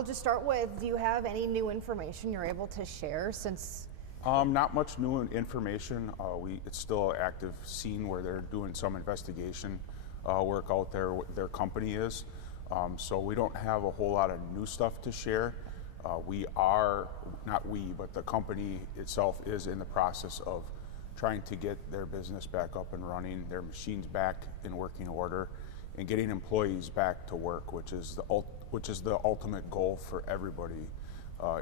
we'll just start with, do you have any new information you're able to share since? Not much new information. It's still an active scene where they're doing some investigation work out there, what their company is. So we don't have a whole lot of new stuff to share. But the company itself is in the process of trying to get their business back up and running, their machines back in working order, and getting employees back to work, which is the ultimate goal for everybody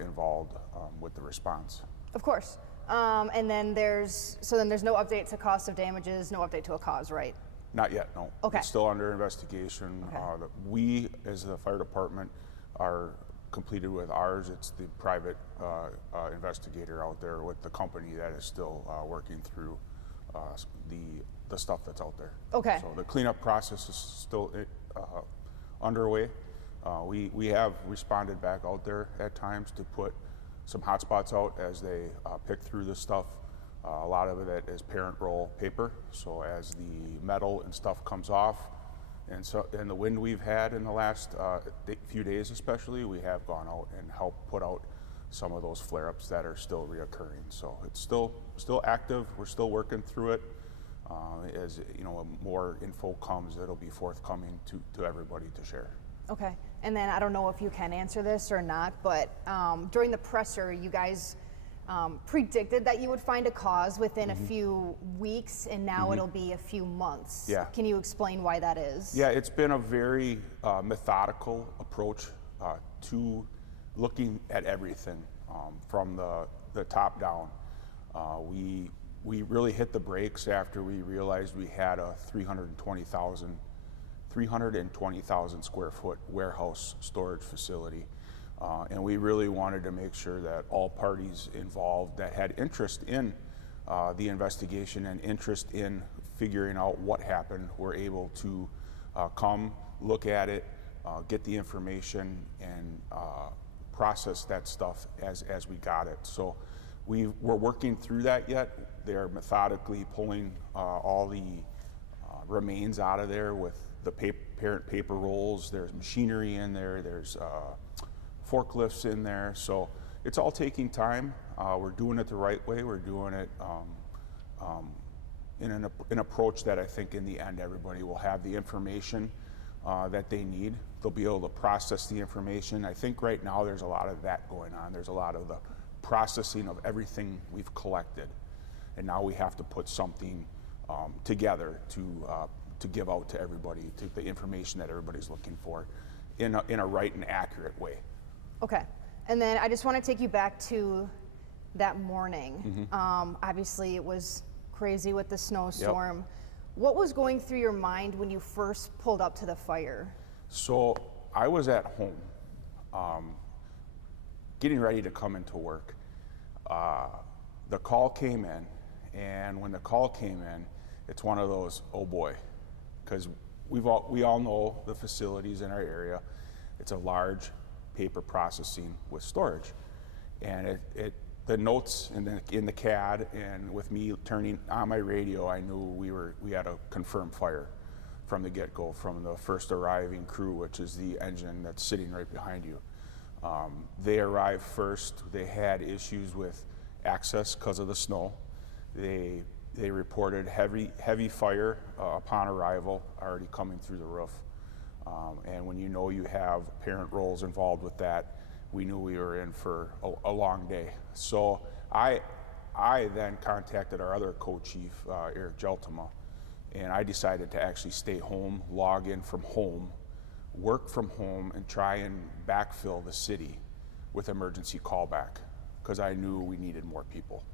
involved with the response. Of course. And then there's no update to cost of damages, no update to a cause, right? Not yet, no. Okay. It's still under investigation. Okay. We, as the fire department, are completed with ours. It's the private investigator out there with the company that is still working through the stuff that's out there. Okay. So the cleanup process is still underway. We have responded back out there at times to put some hot spots out as they pick through this stuff. A lot of it is parent roll paper, so as the metal and stuff comes off, and the wind we've had in the last few days especially, we have gone out and helped put out some of those flare-ups that are still reoccurring. So it's still active. We're still working through it. As you know, more info comes, it'll be forthcoming to everybody to share. Okay. And then I don't know if you can answer this or not, but during the presser, you guys predicted that you would find a cause within a few weeks, and now it'll be a few months. Yeah. Can you explain why that is? Yeah, it's been a very methodical approach to looking at everything from the top down. We really hit the brakes after we realized we had a 320,000 square foot warehouse storage facility. And we really wanted to make sure that all parties involved that had interest in the investigation and interest in figuring out what happened were able to come, look at it, get the information, and process that stuff as we got it. So we're working through that yet. They're methodically pulling all the remains out of there with the parent paper rolls. There's machinery in there. There's forklifts in there. So it's all taking time. We're doing it the right way. We're doing it in an approach that I think in the end everybody will have the information that they need. They'll be able to process the information. I think right now there's a lot of that going on. There's a lot of the processing of everything we've collected. And now we have to put something together to give out to everybody, to the information that everybody's looking for in a right and accurate way. Okay. And then I just want to take you back to that morning. Obviously it was crazy with the snowstorm. Yep. What was going through your mind when you first pulled up to the fire? So I was at home getting ready to come into work. The call came in, and when the call came in, it's one of those, oh boy, because we all know the facilities in our area. It's a large paper processing with storage, and the notes in the CAD, and with me turning on my radio, I knew we had a confirmed fire from the get-go, from the first arriving crew, which is the engine that's sitting right behind you. They arrived first. They had issues with access because of the snow. They reported heavy fire upon arrival, already coming through the roof. And when you know you have parent rolls involved with that, we knew we were in for a long day. So I then contacted our other co-chief, Eric Geltema, and I decided to actually stay home, log in from home, work from home, and try and backfill the city with emergency callback, because I knew we needed more people.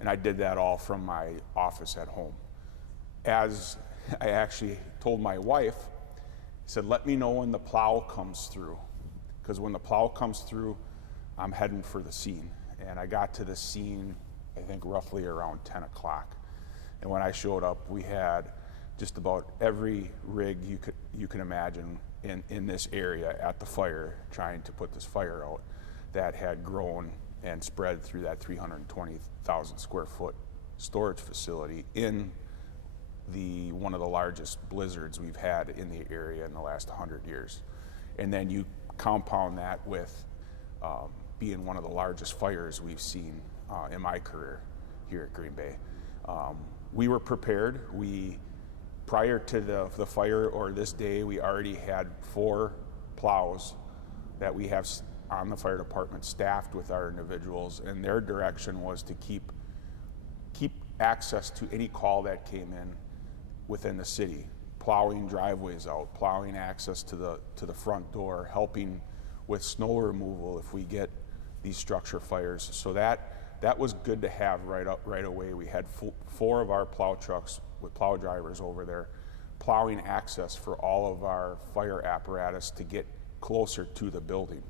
And I did that all from my office at home. As I actually told my wife, I said, let me know when the plow comes through, because when the plow comes through, I'm heading for the scene. And I got to the scene, I think roughly around 10 o'clock. And when I showed up, we had just about every rig you can imagine in this area at the fire, trying to put this fire out, that had grown and spread through that 320,000 square foot storage facility in one of the largest blizzards we've had in the area in the last 100 years. And then you compound that with being one of the largest fires we've seen in my career here at Green Bay. We were prepared. Prior to the fire or this day, we already had 4 plows that we have on the fire department staffed with our individuals, and their direction was to keep access to any call that came in within the city, plowing driveways out, plowing access to the front door, helping with snow removal if we get these structure fires. So that was good to have right away. We had 4 of our plow trucks with plow drivers over there plowing access for all of our fire apparatus to get closer to the building,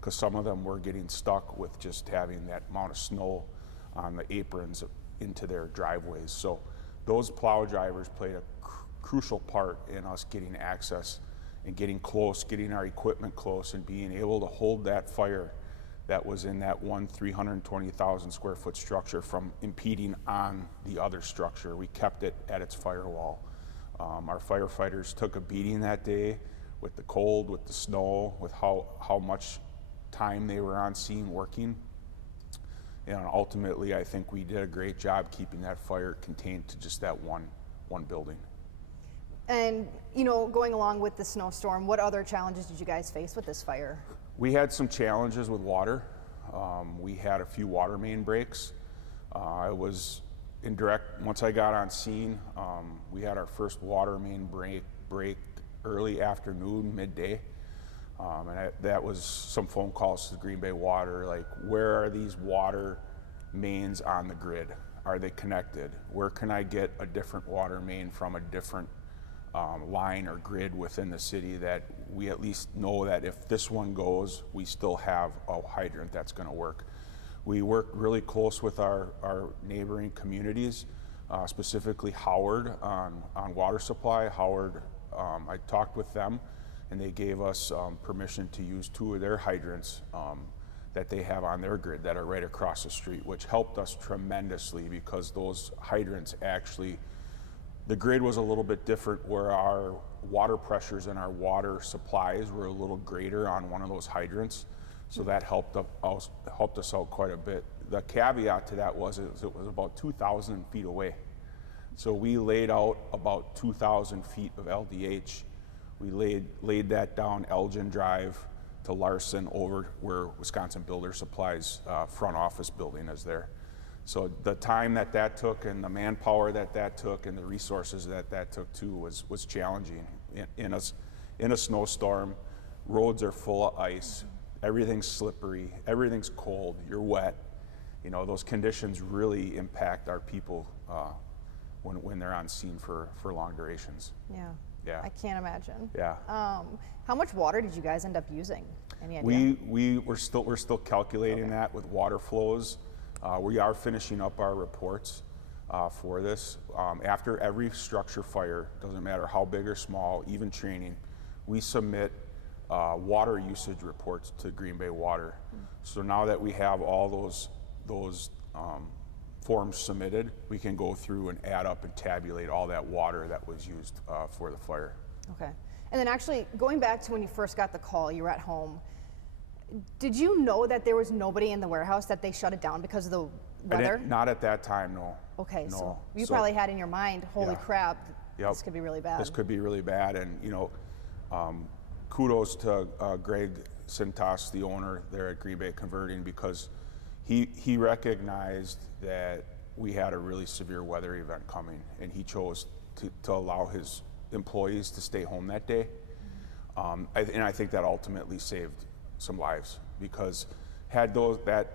because some of them were getting stuck with just having that amount of snow on the aprons into their driveways. So those plow drivers played a crucial part in us getting access and getting close, getting our equipment close, and being able to hold that fire that was in that one 320,000 square foot structure from impeding on the other structure. We kept it at its firewall. Our firefighters took a beating that day with the cold, with the snow, with how much time they were on scene working. And ultimately, I think we did a great job keeping that fire contained to just that one building. And, you know, going along with the snowstorm, what other challenges did you guys face with this fire? We had some challenges with water. We had a few water main breaks. I was in direct, once I got on scene, we had our first water main break early afternoon, midday. And that was some phone calls to Green Bay Water, like, where are these water mains on the grid? Are they connected? Where can I get a different water main from a different line or grid within the city, that we at least know that if this one goes, we still have a hydrant that's going to work. We work really close with our neighboring communities, specifically Howard on water supply. Howard, I talked with them, and they gave us permission to use 2 of their hydrants that they have on their grid that are right across the street, which helped us tremendously, because those hydrants actually, the grid was a little bit different, where our water pressures and our water supplies were a little greater on one of those hydrants. So that helped us out quite a bit. The caveat to that was it was about 2,000 feet away. So we laid out about 2,000 feet of LDH. We laid that down Elgin Drive to Larson, over where Wisconsin Builder Supplies front office building is there. So the time that took, and the manpower that took, and the resources that took too, was challenging. In a snowstorm, roads are full of ice, everything's slippery, everything's cold, you're wet. You know, those conditions really impact our people when they're on scene for long durations. Yeah. Yeah. I can't imagine. Yeah. How much water did you guys end up using? Any idea? We're still calculating that with water flows. We are finishing up our reports for this. After every structure fire, doesn't matter how big or small, even training, we submit water usage reports to Green Bay Water. So now that we have all those forms submitted, we can go through and add up and tabulate all that water that was used for the fire. Okay. And then actually, going back to when you first got the call, you were at home. Did you know that there was nobody in the warehouse, that they shut it down because of the weather? Not at that time, no. Okay, no. so you probably had in your mind, holy Yeah. crap, Yep. this could be really bad. This could be really bad, and you know, kudos to Greg Sintas, the owner there at Green Bay Converting, because he recognized that we had a really severe weather event coming, and he chose to allow his employees to stay home that day. And I think that ultimately saved some lives, because had that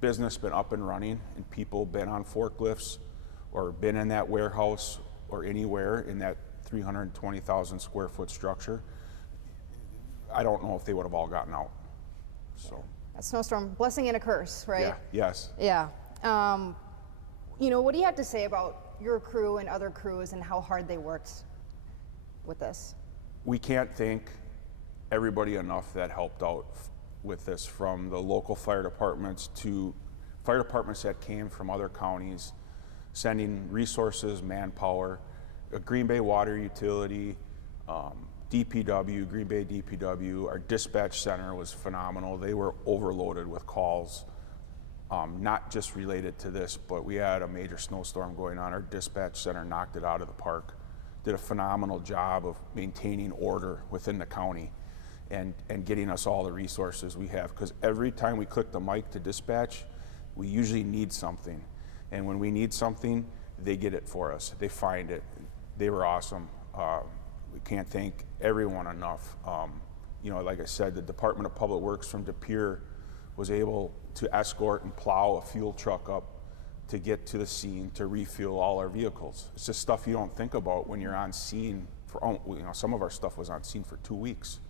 business been up and running and people been on forklifts or been in that warehouse or anywhere in that 320,000 square foot structure, I don't know if they would have all gotten out. So A snowstorm, blessing and a curse, right? yeah, yes. Yeah. You know, what do you have to say about your crew and other crews and how hard they worked with this? We can't thank everybody enough that helped out with this, from the local fire departments to fire departments that came from other counties, sending resources, manpower, a Green Bay Water Utility, DPW, Green Bay DPW, our dispatch center was phenomenal. They were overloaded with calls, not just related to this, but we had a major snowstorm going on. Our dispatch center knocked it out of the park, did a phenomenal job of maintaining order within the county and getting us all the resources we have. Because every time we click the mic to dispatch, we usually need something. And when we need something, they get it for us. They find it. They were awesome. We can't thank everyone enough. Like I said, the Department of Public Works from De Pere was able to escort and plow a fuel truck up to get to the scene to refuel all our vehicles. It's just stuff you don't think about when you're on scene for, some of our stuff was on scene for 2 weeks.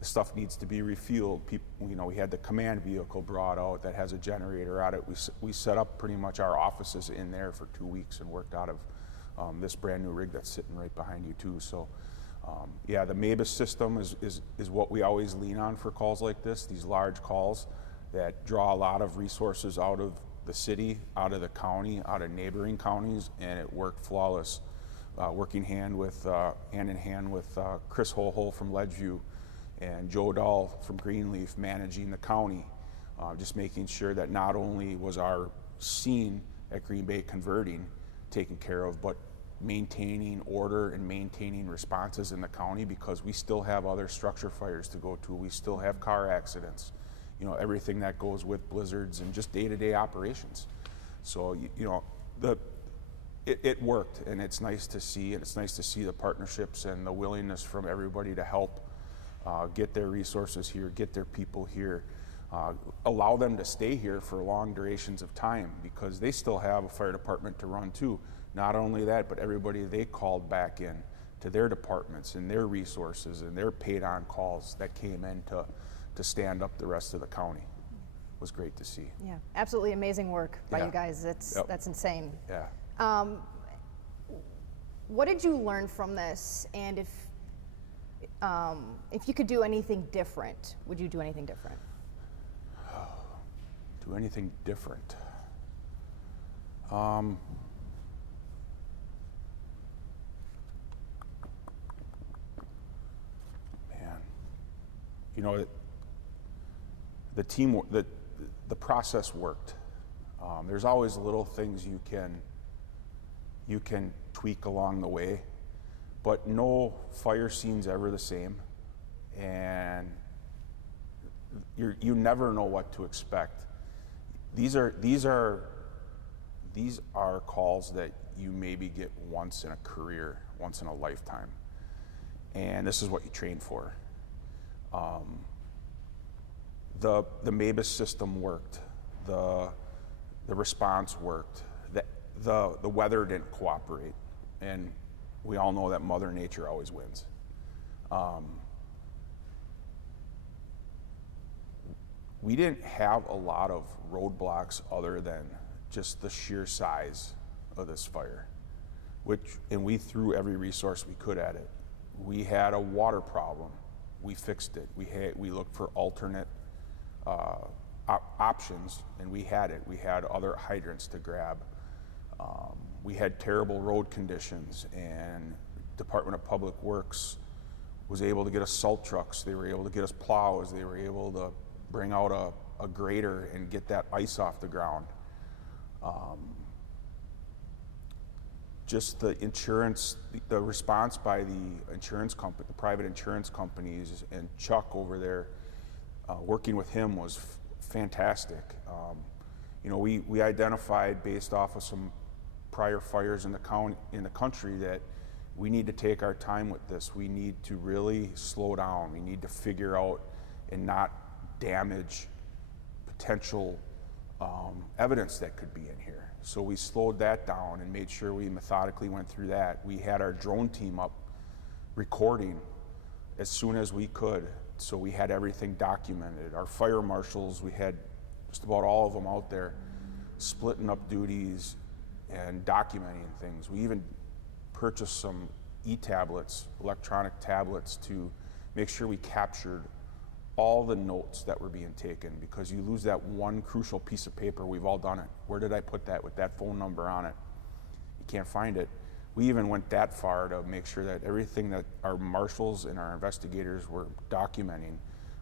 The stuff needs to be refueled. We had the command vehicle brought out that has a generator on it. We set up pretty much our offices in there for 2 weeks and worked out of this brand new rig that's sitting right behind you too. So the MABUS system is what we always lean on for calls like this, these large calls that draw a lot of resources out of the city, out of the county, out of neighboring counties, and it worked flawless. Working hand in hand with Chris Holhol from Ledgeview and Joe Dahl from Greenleaf managing the county, just making sure that not only was our scene at Green Bay converting taken care of, but maintaining order and maintaining responses in the county, because we still have other structure fires to go to. We still have car accidents, everything that goes with blizzards and just day-to-day operations. So, it worked, and it's nice to see, and it's nice to see the partnerships and the willingness from everybody to help get their resources here, get their people here, allow them to stay here for long durations of time, because they still have a fire department to run too. Not only that, but everybody they called back in to their departments and their resources and their paid on calls that came in to stand up the rest of the county. It was great to see. Yeah, absolutely amazing work by you guys. That's insane. Yeah. What did you learn from this? And if you could do anything different, would you do anything different? Do anything different? The team, the process worked. There's always little things you can tweak along the way, but no fire scene's ever the same, and you never know what to expect. These are calls that you maybe get once in a career, once in a lifetime, and this is what you train for. The MABUS system worked. The response worked. The weather didn't cooperate, and we all know that Mother Nature always wins. We didn't have a lot of roadblocks other than just the sheer size of this fire, and we threw every resource we could at it. We had a water problem. We fixed it. We looked for alternate options, and we had it. We had other hydrants to grab. We had terrible road conditions, and Department of Public Works was able to get us salt trucks. They were able to get us plows. They were able to bring out a grader and get that ice off the ground. Just the insurance, the response by the insurance company, the private insurance companies, and Chuck over there, working with him was fantastic. We identified, based off of some prior fires in the country, that we need to take our time with this. We need to really slow down. We need to figure out and not damage potential evidence that could be in here. So we slowed that down and made sure we methodically went through that. We had our drone team up recording as soon as we could, so we had everything documented. Our fire marshals, we had just about all of them out there splitting up duties and documenting things. We even purchased some e-tablets, electronic tablets, to make sure we captured all the notes that were being taken, because you lose that one crucial piece of paper. We've all done it. Where did I put that with that phone number on it? You can't find it. we even went that far to make sure that everything that our marshals and our investigators were documenting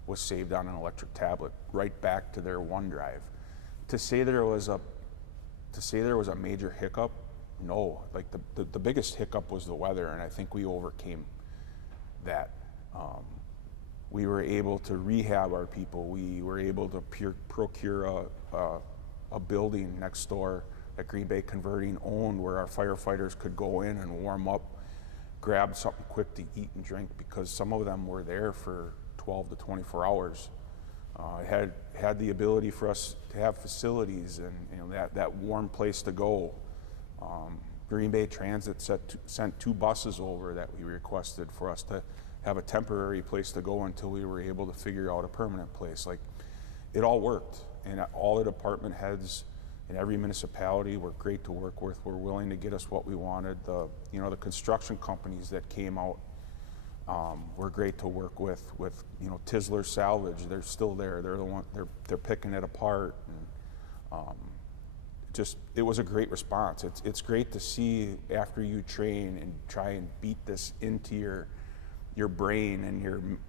was saved on an electric tablet right back to their OneDrive. To say there was a major hiccup, no. Like the biggest hiccup was the weather, and I think we overcame that. We were able to rehab our people. We were able to procure a building next door that Green Bay Converting owned, where our firefighters could go in and warm up, grab something quick to eat and drink, because some of them were there for 12 to 24 hours. Had the ability for us to have facilities and that warm place to go. Green Bay Transit sent 2 buses over that we requested for us to have a temporary place to go until we were able to figure out a permanent place. Like, it all worked, and all the department heads in every municipality were great to work with. Were willing to get us what we wanted. The construction companies that came out were great to work with. Tisler Salvage, they're still there. They're the one. They're picking it apart. And, it was a great response. It's great to see after you train and try and beat this into your brain and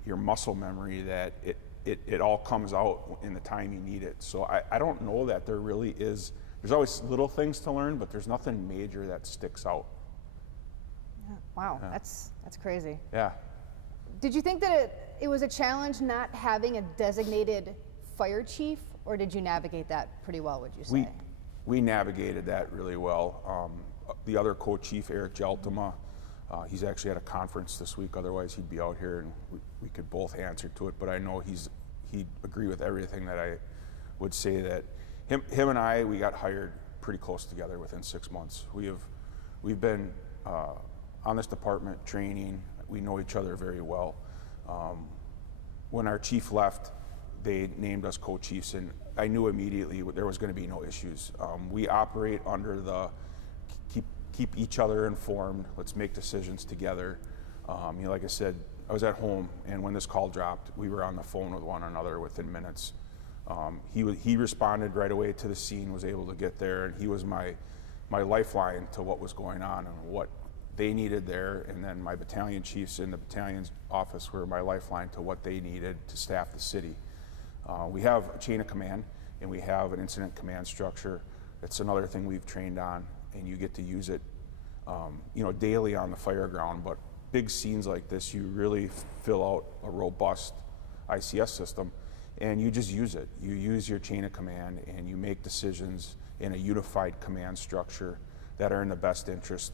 your muscle memory that it all comes out in the time you need it. So I don't know that there really is. There's always little things to learn, but there's nothing major that sticks out. Yeah. Wow, Yeah. that's crazy. Yeah. Did you think that it was a challenge not having a designated fire chief, or did you navigate that pretty well, would you say? We navigated that really well. The other co-chief, Eric Jaltema, he's actually at a conference this week. Otherwise, he'd be out here and we could both answer to it. But I know he'd agree with everything that I would say. That him and I, we got hired pretty close together within 6 months. We've been on this department training. We know each other very well. When our chief left, they named us co-chiefs, and I knew immediately there was going to be no issues. We operate under the keep each other informed. Let's make decisions together. Like I said, I was at home, and when this call dropped, we were on the phone with one another within minutes. He responded right away to the scene, was able to get there, and he was my lifeline to what was going on and what they needed there. And then my battalion chiefs in the battalion's office were my lifeline to what they needed to staff the city. We have a chain of command, and we have an incident command structure. It's another thing we've trained on, and you get to use it daily on the fire ground. But big scenes like this, you really fill out a robust ICS system, and you just use it. You use your chain of command, and you make decisions in a unified command structure that are in the best interest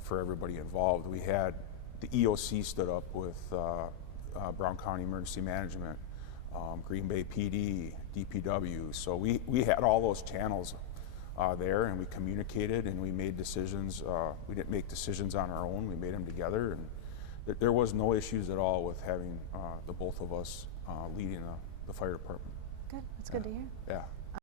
for everybody involved. We had the EOC stood up with Brown County Emergency Management, Green Bay PD, DPW. So we had all those channels there, and we communicated and we made decisions. We didn't make decisions on our own. We made them together, and there was no issues at all with having the both of us leading the fire department. Good. That's good to hear. Yeah.